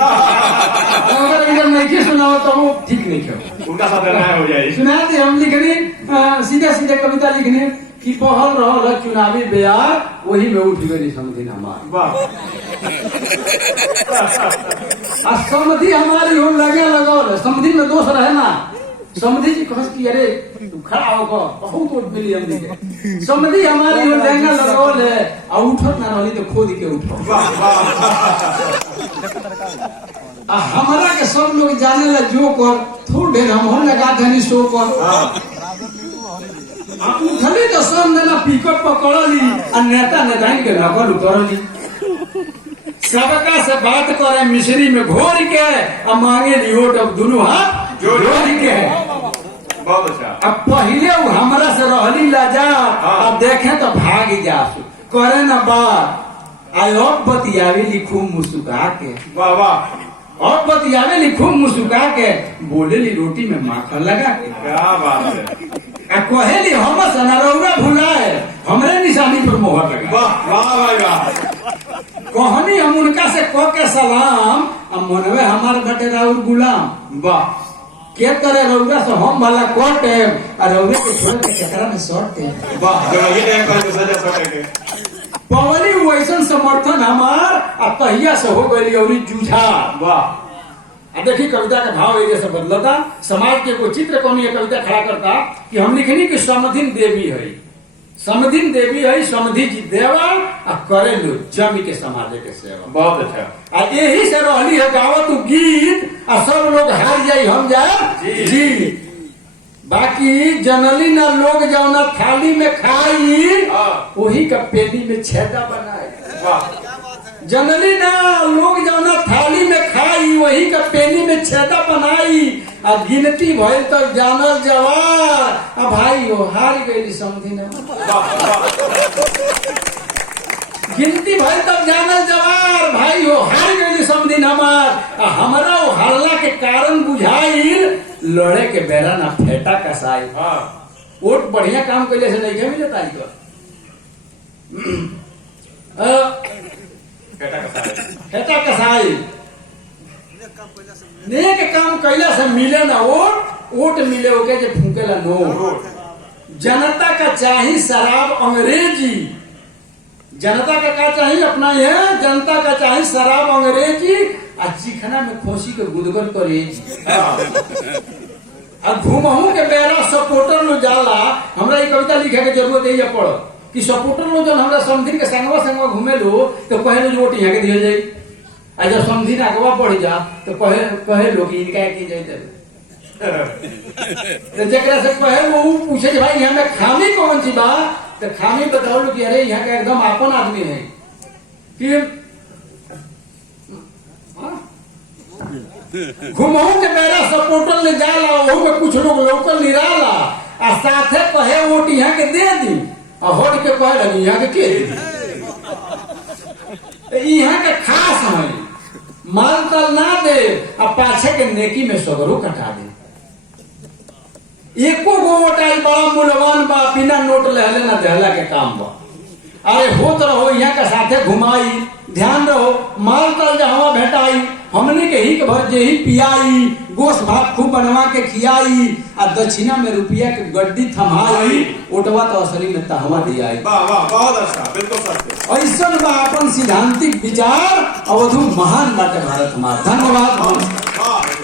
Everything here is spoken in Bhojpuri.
अगर एकदम नहीं सुनाओ तो वो ठीक नहीं क्यों उनका साथ लड़ाई हो जाए। सुना दे हम लिखने सीधे सीधे कविता लिखने कि बहल रहा चुनावी बेयार वही में उठ गई समझी हमारी वाह समझी हमारी हो लगे लगो समझी में दोष रहे ना समझी जी कहस की अरे तू खड़ा होकर बहुत वोट मिली हमने के समझी हमारी हो लहंगा लगोल है और उठो ना रही तो खोद के उठो हमारा के सब लोग जाने ला जो कर थोड़े हम लगा धनी सो कर उठली तो सब जना पिकअप पकड़ली और नेता नेताइन के लगल उतरली सबका से बात करे मिश्री में घोर के और मांगे लियोट अब दोनों हाथ जोड़ के बहुत अच्छा। अब पहले वो हमरा से रहली लाजा अब देखे तो भाग जासु करे ना बात आई अब बतियावे लिखू मुस्कुरा के वाह वाह अब बतियावे लिखू मुस्कुरा के बोले ली रोटी में माखन लगा के क्या बात है। कहेली हम सनारौरा भुलाए हमरे निशानी पर मोहर लगा वाह वाह भाई वाह। कहनी हम उनका से कह के सलाम अब मनवे हमार बटे राउर गुलाम वाह के तरह रौरा से हम वाला कोटे और रौरे के छोड़ के चक्रा में सौटे वाह जो ये नहीं कर सजा सके के पवनी वैसन समर्थन हमार अब तहिया से हो गई और जूझा वाह। अब देखिए कविता का भाव एरिया से बदलता समाज के कोई चित्र कौन ये कविता खड़ा करता कि हम लिखनी की समधिन देवी है समधिन देवी है समधि जी देवा और करे लो जमी के समाज के सेवा बहुत अच्छा। और यही से रहली है गावत गीत और सब लोग हार जाये हम जाए जी बाकी जनली ना लोग जाओ ना थाली में खाई वही का पेटी में छेदा बनाए वाह जनली ना लोग जाओ ना थाली में खाई वही का पेनी में छेदा बनाई और गिनती भइल तो जानल जवार अब भाई हो हार गई समझी ना गिनती भइल तब जानल जवार भाई हो हार गई समझी हमार हमारा वो हल्ला के कारण बुझाइल लड़े के बेरा ना फेटा कसाई वोट बढ़िया काम कैले से नहीं मिलता फेटा कसाई नेक काम कैला से मिले ना वोट मिले ओके जे फूकेला नोट जनता का चाहिए शराब अंग्रेजी जनता का क्या चाहिए अपना ये जनता का चाहिए शराब अंग्रेजी और चिखना में खोसी के गुदगुद करेजी अब घूमहू के बेरा सपोर्टर लो जाला हमरा ये कविता लिखे के जरूरत है पड़ कि सपोर्टर लो जब हमरा समझी के संगवा घूमे लो तो कहे लो वोट यहाँ के दिया जाये आ जब समझी आगवा बढ़ जा तो कहे लो कि इनका की जाए तो जरा से कहे वो पूछे भाई यहाँ में खामी कौन सी बा तो खामी बताओ लो कि अरे यहाँ का एकदम आपन आदमी है कि घुमहू के मेरा सपोर्टर ले जाला वहू में कुछ लोग लोकल निराला आ साथे कहे वोट यहाँ के दे दी और होट के कहे लगी यहाँ के यहाँ के खास है माल तल ना दे अब पाछे के नेकी में सगरो कटा दे एको गो वोट आई बड़ा मूल्यवान बा बिना नोट लहले ना दहला के काम बा अरे होत रहो यहाँ के साथे घुमाई ध्यान रहो माल तल जहाँ भेटाई हमने के ही भर जे ही पियाई गोश भात खूब बनवा के खियाई और दक्षिणा में रुपया के गड्डी थमाई ओटवा तो असली में तहवा दियाई वाह वाह बहुत अच्छा बिल्कुल सत्य ऐसा बा अपन सिद्धांतिक विचार अवधु महान बाटे भारत मां धन्यवाद।